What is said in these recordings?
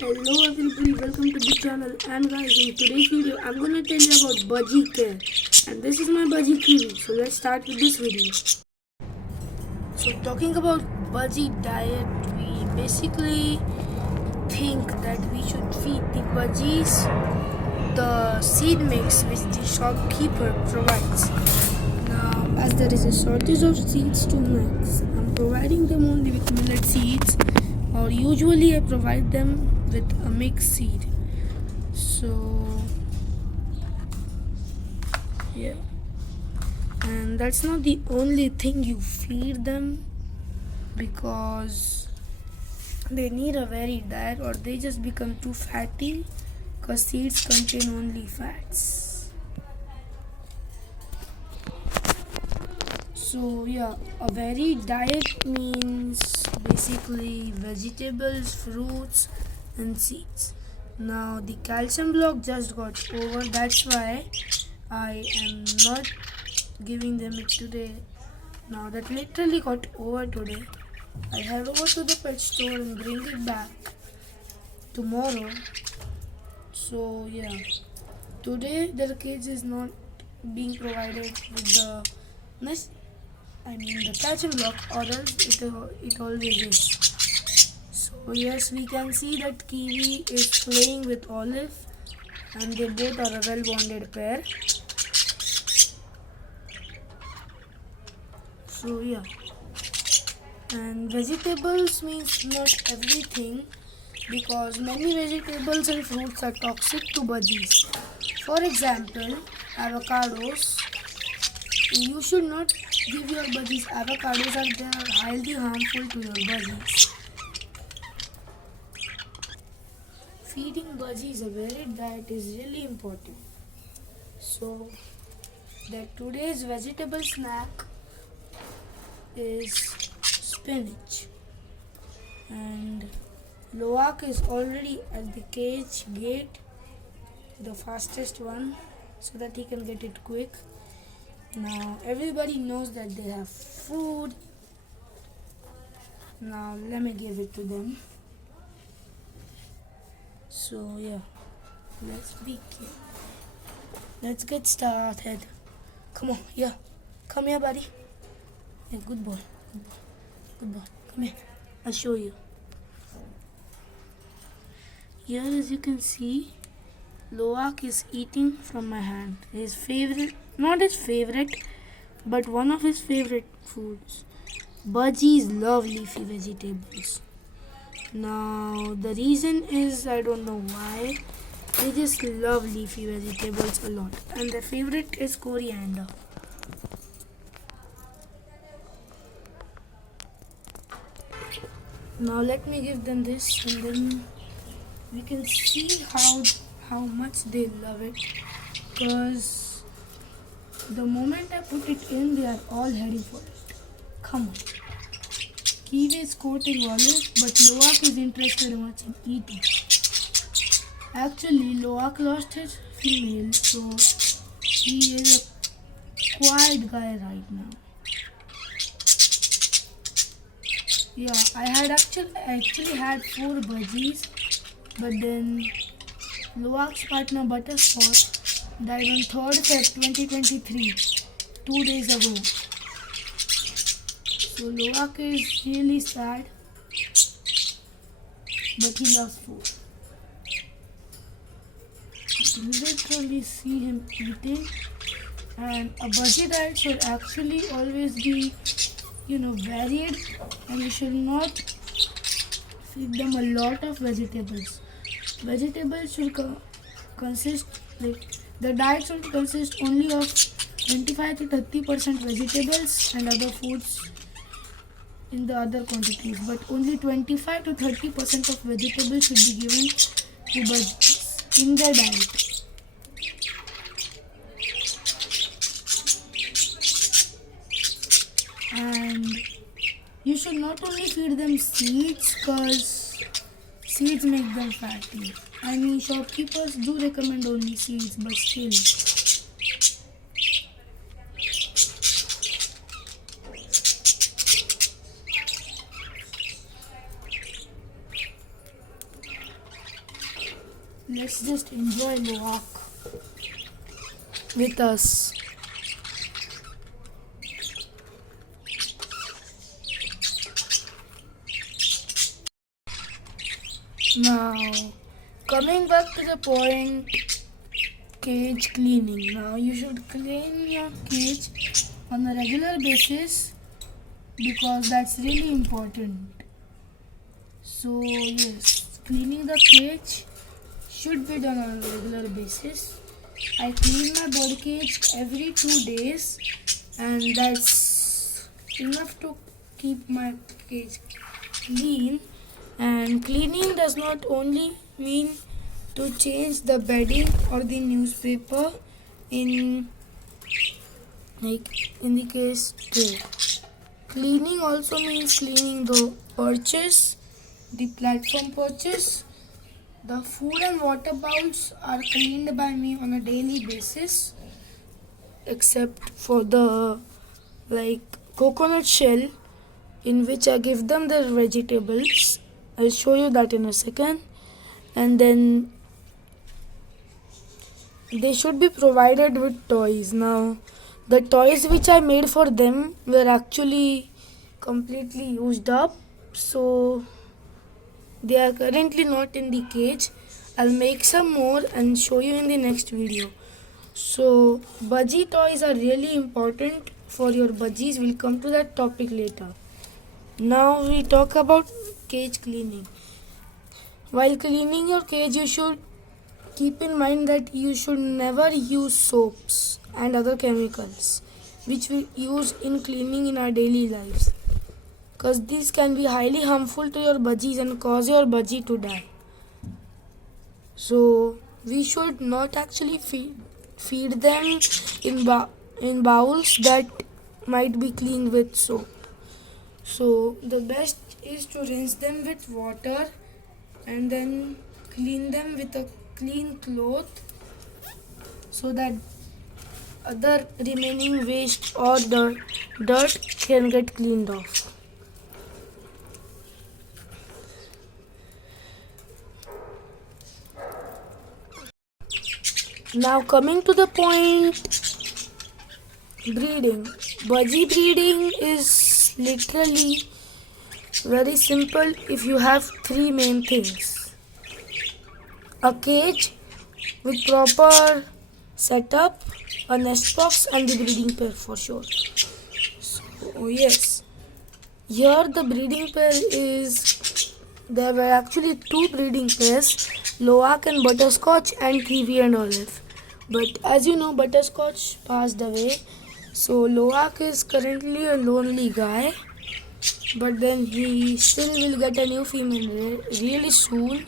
Hello everybody, welcome to the channel. And guys, in today's video I'm gonna tell you about Budgie care. And this is my Budgie kiwi. So let's start with this video. So talking about Budgie diet, we basically think that we should feed the Budgies the seed mix which the shopkeeper provides. Now as there is a shortage of seeds to mix, I'm providing them only with millet seeds, or usually I provide them with a mixed seed. So yeah, and that's not the only thing you feed them, because they need a varied diet or they just become too fatty, because seeds contain only fats. So yeah, a varied diet means basically vegetables, fruits and seeds. Now the calcium block just got over, that's why I am not giving them it today. Now that literally got over today, I head over to the pet store and bring it back tomorrow. So yeah, today their cage is not being provided with the calcium block, or else it always is. So yes, we can see that Kiwi is playing with Olive, and they both are a well bonded pair. So yeah, and vegetables means not everything, because many vegetables and fruits are toxic to budgies. For example, avocados. You should not give your budgies avocados, as they are highly harmful to your budgies. Feeding budgies a varied diet is really important. So that today's vegetable snack is spinach, and Loak is already at the cage gate, the fastest one, so that he can get it quick. Now everybody knows that they have food. Now let me give it to them. So yeah, let's begin. Let's get started. Come on, yeah. Come here, buddy. Yeah, good boy. Good boy. Come here. I'll show you. Here, as you can see, Loak is eating from my hand. His favorite, not his favorite, but one of his favorite foods. Budgies love leafy vegetables. Now, the reason is, I don't know why, they just love leafy vegetables a lot. And their favorite is coriander. Now let me give them this, and then we can see how much they love it, because the moment I put it in, they are all heading for it. Come on. Kiwi is coating olive, but Loak is interested much in eating. Actually, Loak lost his female, so he is a quiet guy right now. Yeah, I actually had 4 budgies, but then Loak's partner Butterscotch died on 3rd Feb 2023, 2 days ago. So Loak is really sad, but he loves food. You can literally see him eating, and a budgie diet should actually always be, varied, and you should not feed them a lot of vegetables. Vegetables should consist, the diet should consist only of 25 to 30% vegetables and other foods in the other quantities, but only 25 to 30% of vegetables should be given to budgies in their diet. And you should not only feed them seeds, because seeds make them fatty. I mean, shopkeepers do recommend only seeds, but still. let's just enjoy the walk with us. Now, coming back to the point, cage cleaning. Now, you should clean your cage on a regular basis because that's really important. So, yes, cleaning the cage should be done on a regular basis. I clean my bird cage every 2 days, and that's enough to keep my cage clean. And cleaning does not only mean to change the bedding or the newspaper in the case tray. Cleaning also means cleaning the perches, the platform perches. The food and water bowls are cleaned by me on a daily basis, except for the coconut shell in which I give them their vegetables. I'll show you that in a second. And then they should be provided with toys. Now, the toys which I made for them were actually completely used up, so they are currently not in the cage. I'll make some more and show you in the next video. So, budgie toys are really important for your budgies. We'll come to that topic later. Now we talk about cage cleaning. While cleaning your cage, you should keep in mind that you should never use soaps and other chemicals which we use in cleaning in our daily lives, because these can be highly harmful to your budgies and cause your budgie to die. So we should not actually feed them in bowls that might be cleaned with soap. So the best is to rinse them with water and then clean them with a clean cloth so that other remaining waste or the dirt can get cleaned off. Now coming to the point, breeding. Budgie breeding is literally very simple if you have three main things: a cage with proper setup, a nest box, and the breeding pair for sure. So yes, here the breeding pair is, there were actually two breeding pairs, Loak and Butterscotch and Kiwi and Olive. But as you know, Butterscotch passed away, so Loak is currently a lonely guy. But then he still will get a new female really soon,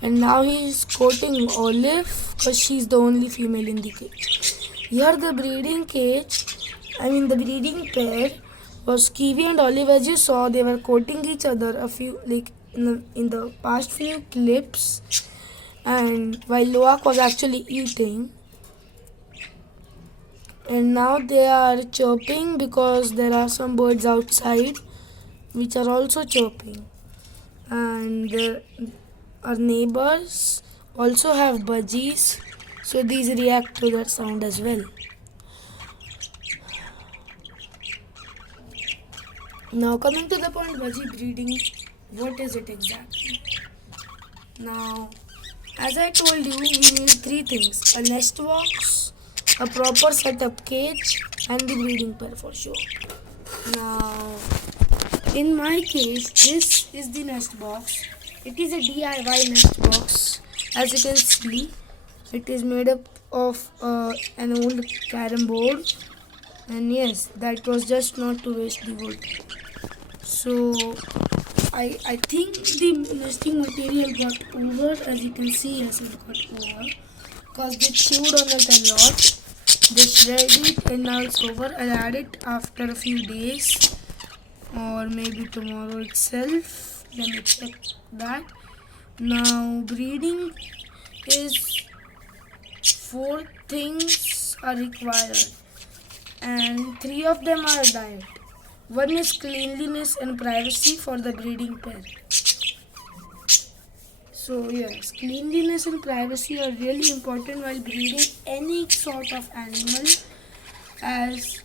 and now he is courting Olive because she's the only female in the cage. Here the breeding pair was Kiwi and Olive. As you saw, they were courting each other in the past few clips, and while Loak was actually eating. And now they are chirping because there are some birds outside which are also chirping, and our neighbors also have budgies, so these react to that sound as well. Now coming to the point, budgie breeding, what is it exactly? Now, as I told you, we need three things: a nest box, a proper setup cage, and the breeding pair for sure. Now, in my case, this is the nest box. It is a DIY nest box. As you can see, it is made up of an old carom board, and yes, that was just not to waste the wood. So I think the nesting material got over. As you can see, yes, it got over because they chewed on it a lot. They shredded it and now it's over. I'll add it after a few days or maybe tomorrow itself. Let me check that. Now breeding is 4 things are required and 3 of them are diet. One is cleanliness and privacy for the breeding pair. So yes, cleanliness and privacy are really important while breeding any sort of animal, as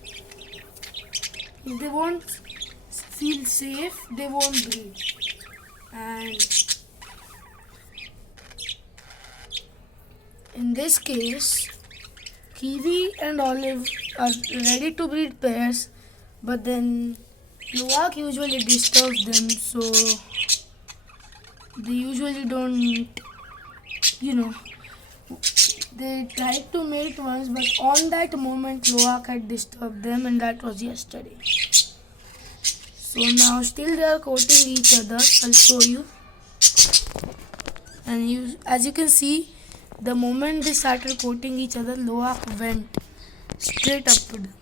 if they won't feel safe, they won't breed. And in this case, Kiwi and Olive are ready to breed pairs, but then Luwak usually disturbs them, so they usually don't, they tried to mate once, but on that moment Luwak had disturbed them, and that was yesterday. So now still they are courting each other. I'll show you. And as you can see, the moment they started courting each other, Luwak went straight up to them.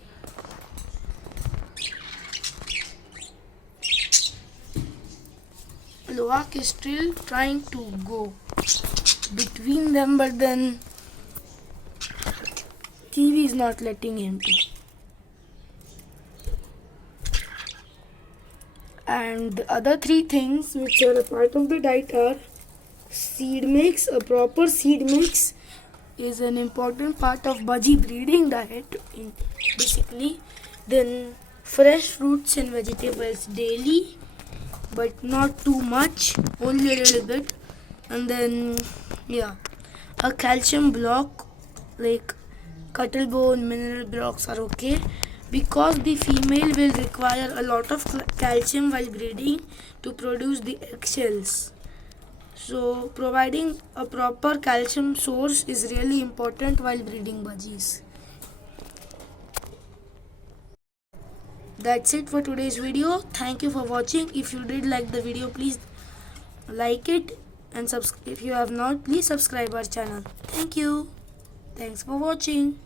Luwak is still trying to go between them, but then Kiwi is not letting him to. And the other three things which are a part of the diet are seed mix. A proper seed mix is an important part of Budgie breeding diet, basically. Then fresh fruits and vegetables daily, but not too much, only a little bit. And then a calcium block like cuttlebone, mineral blocks are okay, because the female will require a lot of calcium while breeding to produce the eggshells. So providing a proper calcium source is really important while breeding budgies. That's it for today's video. Thank you for watching. If you did like the video, please like it, and if you have not, please subscribe our channel. Thank you. Thanks for watching.